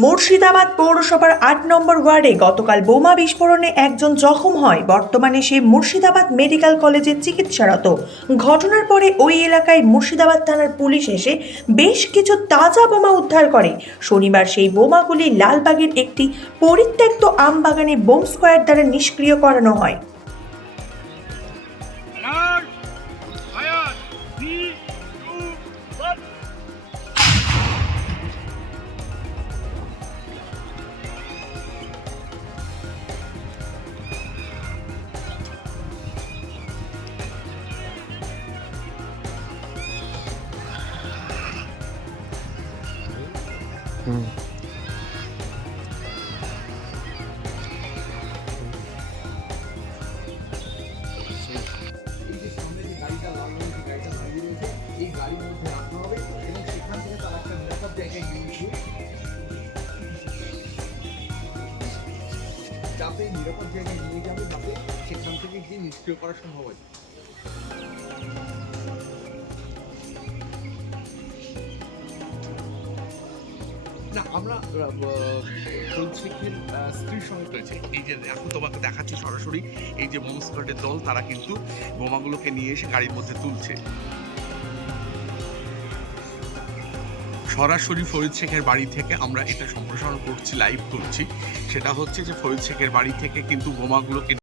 মুর্শিদাবাদ পৌরসভার ৮ নম্বর ওয়ার্ডে গতকাল বোমা বিস্ফোরণে একজন জখম হয়। বর্তমানে সে মুর্শিদাবাদ মেডিকেল কলেজে চিকিৎসারত। ঘটনার পরে ওই এলাকায় মুর্শিদাবাদ থানার পুলিশ এসে বেশ কিছু তাজা বোমা উদ্ধার করে। শনিবার সেই বোমাগুলি লালবাগের একটি পরিত্যক্ত আমবাগানে বোম স্কোয়াড দ্বারা নিষ্ক্রিয় করানো হয়। এই যে সামনে যে গাড়িটা লাল রঙের যে গাড়িটা দাঁড়িয়ে রয়েছে, এই গাড়ির মধ্যে রাখা হবে এবং সেখান থেকে তার একটা নিরাপদ জায়গায় নিয়ে গিয়ে যাতে নিরাপদ জায়গায় নিয়ে যাবে, যাতে সেখান থেকে গিয়ে নিষ্ক্রিয় করা সম্ভব হয়। না, আমরা শেখের স্ত্রীর সঙ্গে রয়েছে। এই যে এখন তোমাকে দেখাচ্ছি সরাসরি, এই যে বোম স্কোয়াডের দল, তারা কিন্তু বোমাগুলোকে নিয়ে এসে গাড়ির মধ্যে তুলছে। সরাসরি ফরিদ শেখের বাড়ি থেকে আমরা এটা সম্প্রসারণ করছি, লাইভ করছি। সেটা হচ্ছে যে ফরিদ শেখের বাড়ি থেকে কিন্তু বোমাগুলোকে